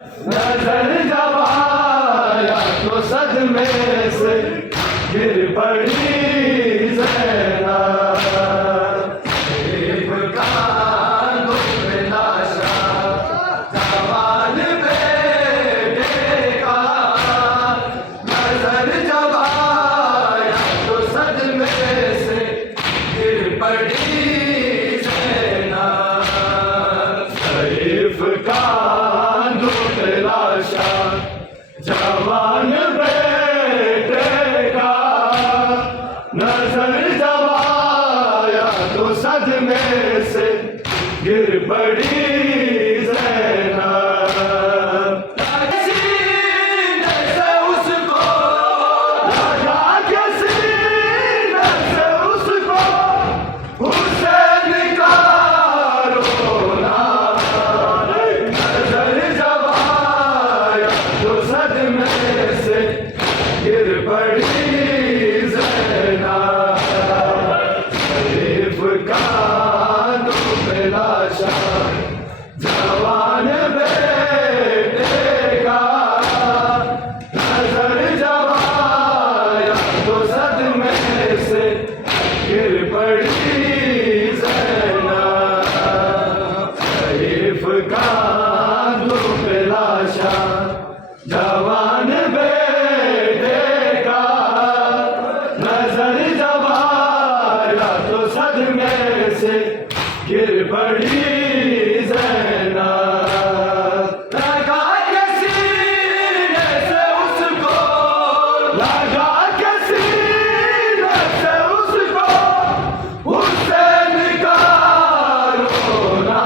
नजर जब आया तो सदमे से गिर पड़ी ज़ैनब। शरीफ का दुबलाशा जवान बेटे का, नजर जब आया तो सदमे से गिर पड़ी ज़ैनब। शरीफ का दुबलाशा जवान बेटे का, नजर जब आया तो सदमे से गिर पड़ी ज़ैनब। सीने से उसको लगा के, सीने से उसको हुसैन का रोना। नजर जब आया तो सदमे से गिर पड़ी ज़ैनब। शरीफ का दुबलाशा जवान बेटे का, नजर जब आया तो सदमे से गिर पड़ी ज़ैनब। शरीफ का दुबलाशा जवान बेटे का, नजर जब आया तो सदमे से गिर पड़ी ज़ैनब। लगा के सीने से उसको, लगा के सीने से उसको हुसैन का रोना।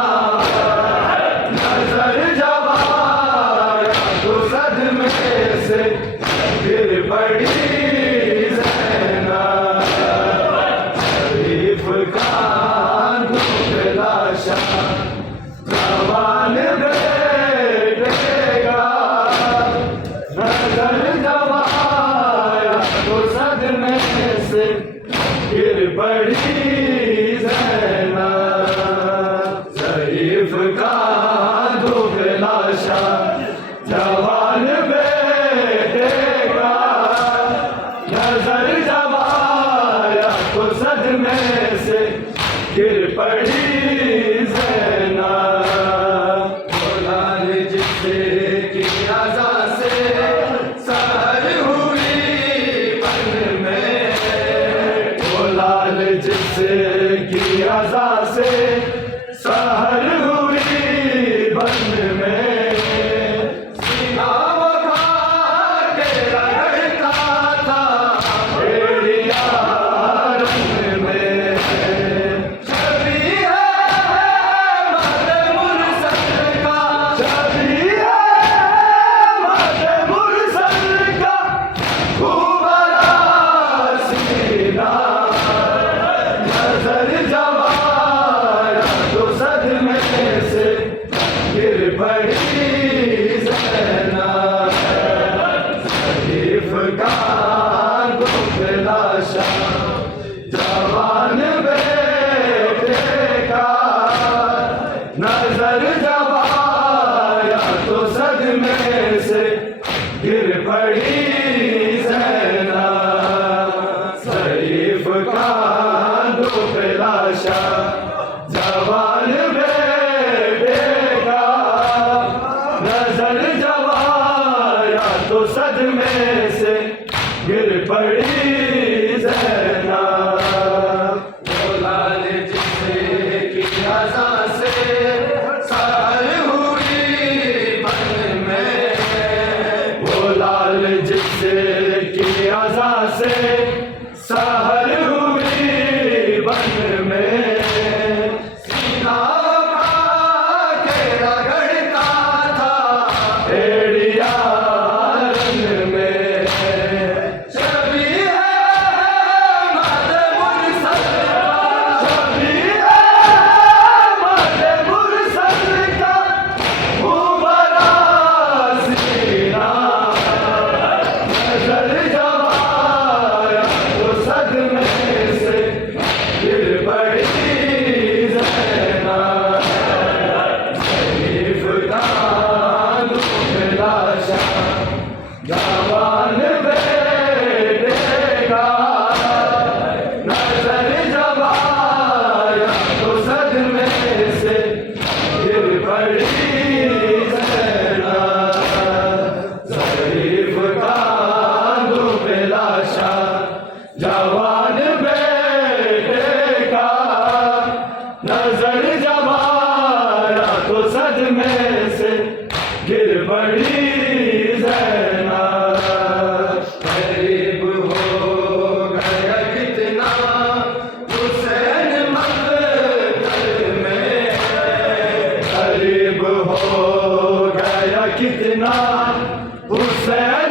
नजर जब आया तो सदमे से गिर पड़ी ज़ैनब। शरीफ का दुबलाशा जवान बेटे का, नजर जब आया तो सदमे से गिर पड़ी ज़ैनब। शरीफ का दुबलाशा जवान बेटे का, नजर जब आया तो सदमे से गिर पड़ी ज़ैनब। लाल जिसे की अज़ा से सहर हुई बन में, वो लाल जिसे की अज़ा से सहर हुई बन में, सीना वफा के रगड़ता था भेड़िया रंग में। छवि है मद मुरसल का, छवि है मद मुरसल का खूबरा सीना। नजर जब आया तो सदमे से गिर पड़ी ज़ैनब। शरीफ का दुबलाशा जवान बेटे का, नजर जब आया तो सदमे से गिर पड़ी ज़ैनब। शरीफ का दुबलाशा जवान बेटे का, नजर जब आया तो सदमे से गिर पड़ी ज़ैनब। वो लाल जिसे की अज़ा से सहर हुई बन में, वो लाल जिसे की अज़ा से सहर हुई बन में, सीना वफा के रगड़ता था भेड़िया रंग में। छवि है मद मुरसल का, छवि है मद मुरसल का खूबरा सीना। नजर जब आया तो सदमे बड़ी ज़ैनब। करीब हो गया कितना हुसैन मक़दर में, करीब हो गया कितना हुसैन